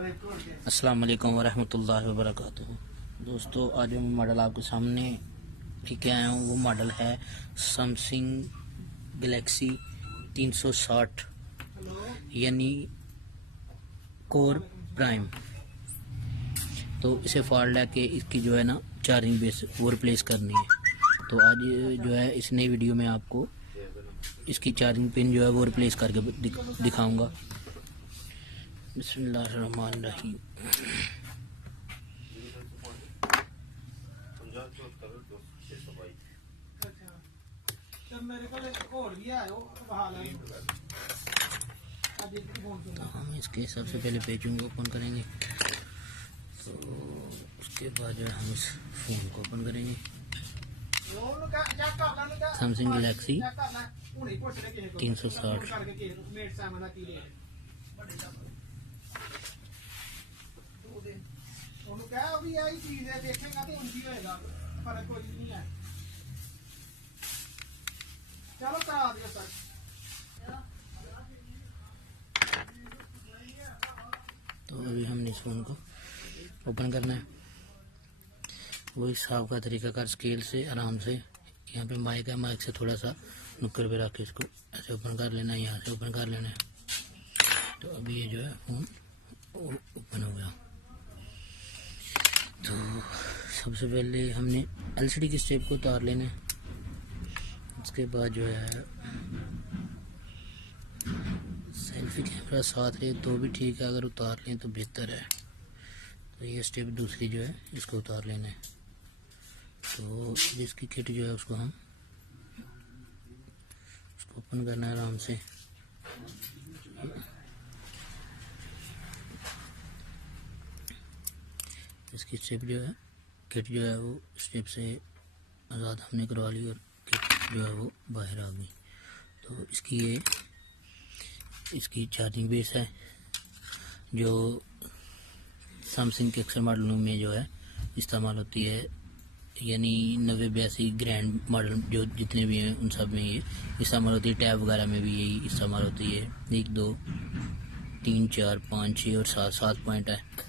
अस्सलाम वालेकुम वरहमतुल्लाहि वबरकातुहू। दोस्तों, आज मैं मॉडल आपके सामने लेके आया हूँ। वो मॉडल है सैमसंग गैलेक्सी 360 यानी कोर प्राइम। तो इसे फाड़ लेके इसकी जो है ना चार्जिंग बेस वो रिप्लेस करनी है। तो आज जो है इस नई वीडियो में आपको इसकी चार्जिंग पिन जो है वो रिप्लेस करके दिखाऊंगा। बिस्मिल्लाहिर्रहमानिर्रहीम। हम इसके सबसे पहले पेजिंग को ओपन करेंगे। तो उसके बाद जो है हम इस फ़ोन को ओपन करेंगे। Samsung Galaxy 360। तो अभी हमने इस फोन को ओपन करना है। वही साफ का तरीका कर स्केल से आराम से, यहाँ पे माइक है, माइक से थोड़ा सा नुक्कर पे रख के इसको ऐसे ओपन कर लेना है, यहाँ से ओपन कर लेना है। तो अभी ये जो है फोन ओपन हो गया। तो सबसे पहले हमने एलसीडी की स्टेप को उतार लेना है। उसके बाद जो है सेल्फी कैमरा साथ ले तो भी ठीक है, अगर उतार लें तो बेहतर है। तो ये स्टेप दूसरी जो है इसको उतार लेना है। तो जिसकी किट जो है उसको हम उसको ओपन करना है आराम से। इसकी स्टेप जो है किट जो है वो स्टेप से आज़ाद हमने करवा ली और किट जो है वो बाहर आ गई। तो इसकी चार्जिंग बेस है जो सैमसंग के अक्सर मॉडलों में जो है इस्तेमाल होती है, यानी 90-82 ग्रैंड मॉडल जो जितने भी हैं उन सब में ये इस्तेमाल होती है। टैब वगैरह में भी यही इस्तेमाल होती है। 1, 2, 3, 4, 5, 6 और 7 पॉइंट है।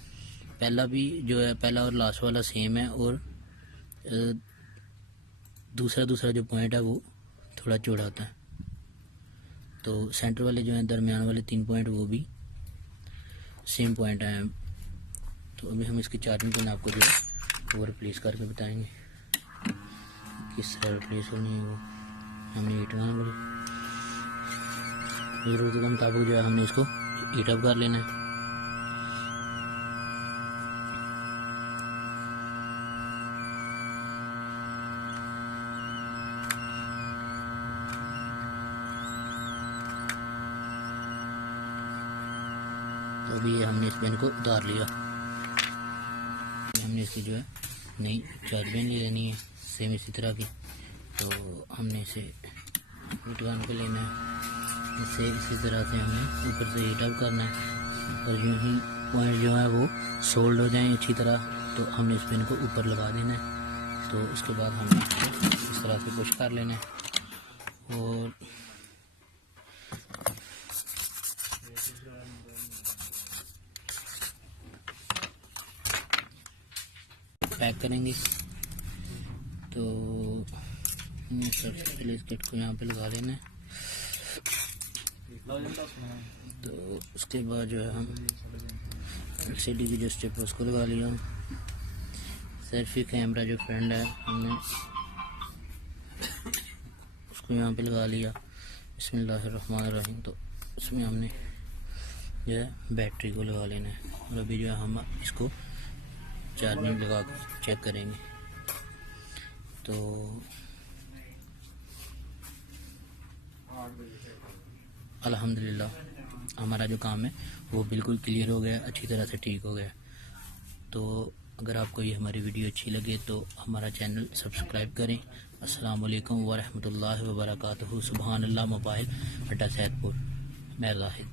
पहला भी जो है पहला और लास्ट वाला सेम है, और दूसरा जो पॉइंट है वो थोड़ा चौड़ा होता है। तो सेंटर वाले जो हैं दरमियान वाले 3 पॉइंट वो भी सेम पॉइंट हैं। तो अभी हम इसकी चार्जिंग पिन आपको जो है वो रिप्लेस करके बताएंगे किस तरह रिप्लेस होनी है। वो हमने हीट करना पड़े, ज़रूरत के मुताबिक जो है हमने इसको हीट अप कर लेना है। तो अभी हमने इस पेन को उतार लिया। हमने इसकी जो है नई चार्ज पेन ले लेनी है सेम इसी तरह की। तो हमने इसे हीटगन पे लेना है, इसे इसी तरह से हमने ऊपर से हीट अप करना है। और यूँ ही पॉइंट जो है वो सोल्ड हो जाए अच्छी तरह, तो हमने इस पेन को ऊपर लगा देना है। तो उसके बाद हमने इस तरह से पुश कर लेना है और पैक करेंगे। तो सबसे पहले इस किट को यहाँ पे लगा लेना है। तो उसके बाद जो है हम एलसीडी की जो स्टेप है उसको लगा लिया। सेल्फी कैमरा जो फ्रेंड है हमने उसको यहाँ पे लगा लिया। बिस्मिल्लाहिर्रहमानिर्रहीम। तो उसमें हमने जो है बैटरी को लगा लेना है। और अभी जो है हम इसको चार्जिंग लगा कर चेक करेंगे। तो अल्हम्दुलिल्लाह हमारा जो काम है वो बिल्कुल क्लियर हो गया, अच्छी तरह से ठीक हो गया। तो अगर आपको ये हमारी वीडियो अच्छी लगे तो हमारा चैनल सब्सक्राइब करें। अस्सलाम वालेकुम वरहमतुल्लाहि वबरकातुहू। सुभान अल्लाह मोबाइल अड्डा सैदपुर, मैं जाहिद।